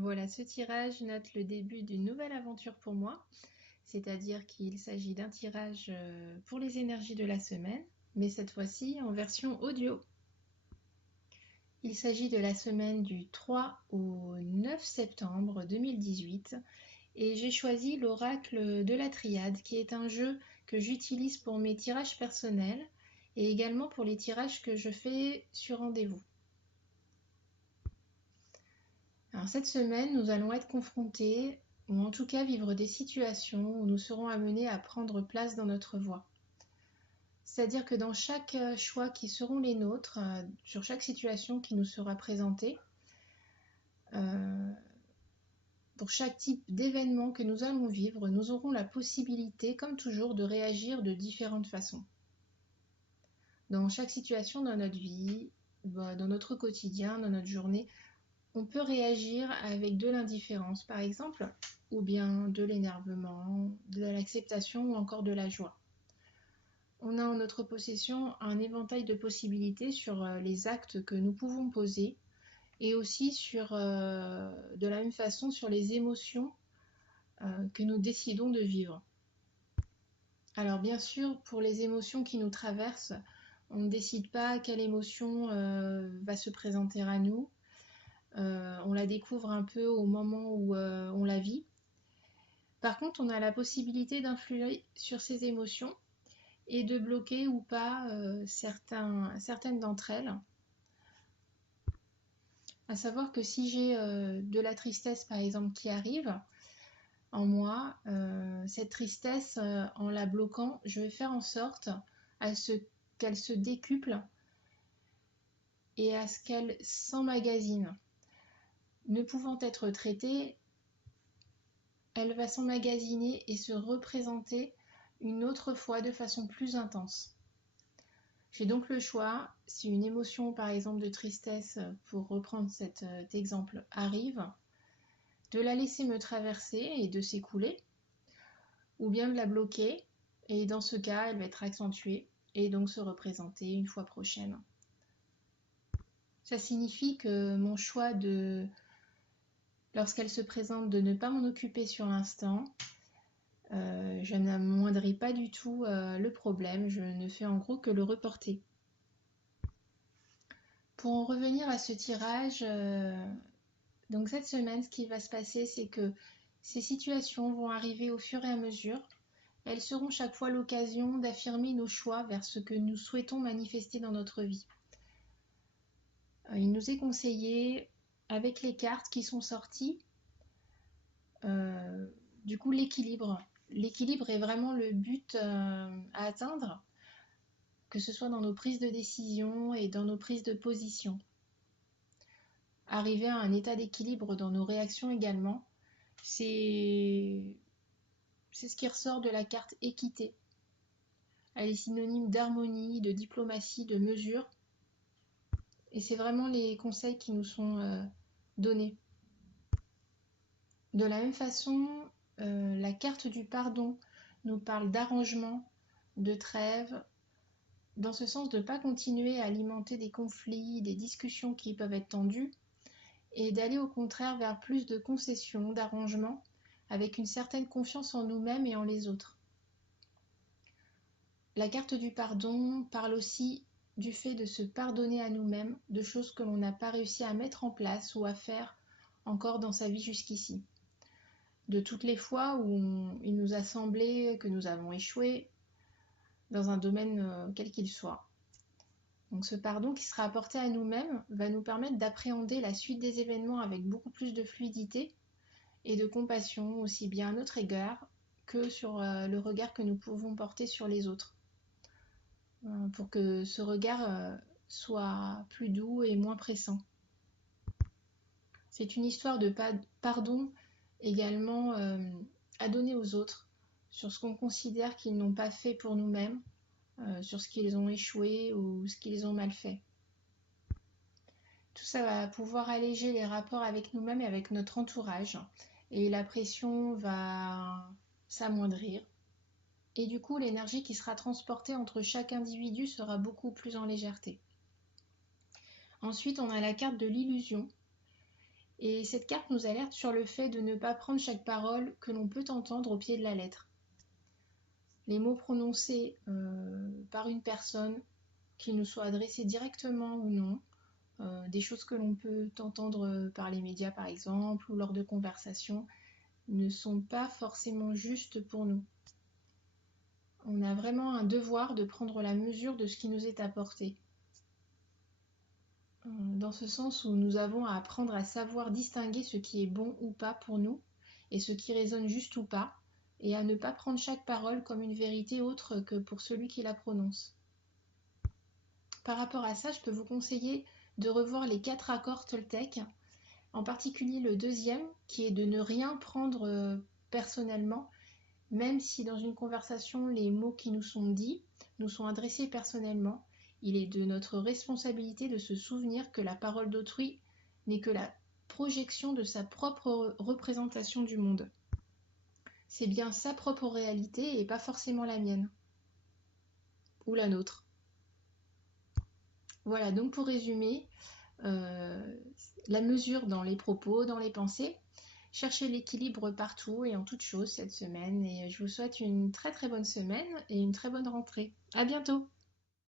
Voilà, ce tirage note le début d'une nouvelle aventure pour moi, c'est-à-dire qu'il s'agit d'un tirage pour les énergies de la semaine, mais cette fois-ci en version audio. Il s'agit de la semaine du 3 au 9 septembre 2018 et j'ai choisi l'oracle de la Triade qui est un jeu que j'utilise pour mes tirages personnels et également pour les tirages que je fais sur rendez-vous. Alors cette semaine, nous allons être confrontés, ou en tout cas vivre des situations où nous serons amenés à prendre place dans notre voie. C'est-à-dire que dans chaque choix qui seront les nôtres, sur chaque situation qui nous sera présentée, euh, pour chaque type d'événement que nous allons vivre, nous aurons la possibilité, comme toujours, de réagir de différentes façons. Dans chaque situation dans notre vie, dans notre quotidien, dans notre journée, on peut réagir avec de l'indifférence, par exemple, ou bien de l'énervement, de l'acceptation ou encore de la joie. On a en notre possession un éventail de possibilités sur les actes que nous pouvons poser et aussi de la même façon sur les émotions que nous décidons de vivre. Alors bien sûr, pour les émotions qui nous traversent, on ne décide pas quelle émotion va se présenter à nous. On la découvre un peu au moment où on la vit. Par contre, on a la possibilité d'influer sur ces émotions et de bloquer ou pas certaines d'entre elles. À savoir que si j'ai de la tristesse, par exemple, qui arrive en moi, cette tristesse, en la bloquant, je vais faire en sorte qu'elle se décuple et à ce qu'elle s'emmagasine. Ne pouvant être traitée, elle va s'emmagasiner et se représenter une autre fois de façon plus intense. J'ai donc le choix, si une émotion par exemple de tristesse, pour reprendre cet exemple, arrive, de la laisser me traverser et de s'écouler, ou bien de la bloquer, et dans ce cas elle va être accentuée et donc se représenter une fois prochaine. Ça signifie que mon choix lorsqu'elle se présente, de ne pas m'en occuper sur l'instant, je n'amoindris pas du tout le problème, je ne fais en gros que le reporter. Pour en revenir à ce tirage, donc cette semaine, ce qui va se passer, c'est que ces situations vont arriver au fur et à mesure. Elles seront chaque fois l'occasion d'affirmer nos choix vers ce que nous souhaitons manifester dans notre vie. Il nous est conseillé, avec les cartes qui sont sorties, du coup l'équilibre. L'équilibre est vraiment le but à atteindre, que ce soit dans nos prises de décision et dans nos prises de position. Arriver à un état d'équilibre dans nos réactions également, c'est ce qui ressort de la carte équité. Elle est synonyme d'harmonie, de diplomatie, de mesure, et c'est vraiment les conseils qui nous sont donnés. De la même façon, la carte du pardon nous parle d'arrangement, de trêve, dans ce sens de ne pas continuer à alimenter des conflits, des discussions qui peuvent être tendues, et d'aller au contraire vers plus de concessions, d'arrangements, avec une certaine confiance en nous-mêmes et en les autres. La carte du pardon parle aussi du fait de se pardonner à nous-mêmes de choses que l'on n'a pas réussi à mettre en place ou à faire encore dans sa vie jusqu'ici. De toutes les fois où il nous a semblé que nous avons échoué dans un domaine quel qu'il soit. Donc ce pardon qui sera apporté à nous-mêmes va nous permettre d'appréhender la suite des événements avec beaucoup plus de fluidité et de compassion, aussi bien à notre égard que sur le regard que nous pouvons porter sur les autres. Pour que ce regard soit plus doux et moins pressant. C'est une histoire de pardon également à donner aux autres sur ce qu'on considère qu'ils n'ont pas fait pour nous-mêmes, sur ce qu'ils ont échoué ou ce qu'ils ont mal fait. Tout ça va pouvoir alléger les rapports avec nous-mêmes et avec notre entourage, et la pression va s'amoindrir. Et du coup, l'énergie qui sera transportée entre chaque individu sera beaucoup plus en légèreté. Ensuite, on a la carte de l'illusion. Et cette carte nous alerte sur le fait de ne pas prendre chaque parole que l'on peut entendre au pied de la lettre. Les mots prononcés par une personne, qu'ils nous soient adressés directement ou non, des choses que l'on peut entendre par les médias par exemple, ou lors de conversations, ne sont pas forcément justes pour nous. On a vraiment un devoir de prendre la mesure de ce qui nous est apporté. Dans ce sens où nous avons à apprendre à savoir distinguer ce qui est bon ou pas pour nous, et ce qui résonne juste ou pas, et à ne pas prendre chaque parole comme une vérité autre que pour celui qui la prononce. Par rapport à ça, je peux vous conseiller de revoir les 4 accords Toltec, en particulier le deuxième, qui est de ne rien prendre personnellement, même si dans une conversation, les mots qui nous sont dits nous sont adressés personnellement. Il est de notre responsabilité de se souvenir que la parole d'autrui n'est que la projection de sa propre représentation du monde. C'est bien sa propre réalité et pas forcément la mienne ou la nôtre. Voilà, donc pour résumer, la mesure dans les propos, dans les pensées, cherchez l'équilibre partout et en toutes choses cette semaine, et je vous souhaite une très très bonne semaine et une très bonne rentrée. À bientôt!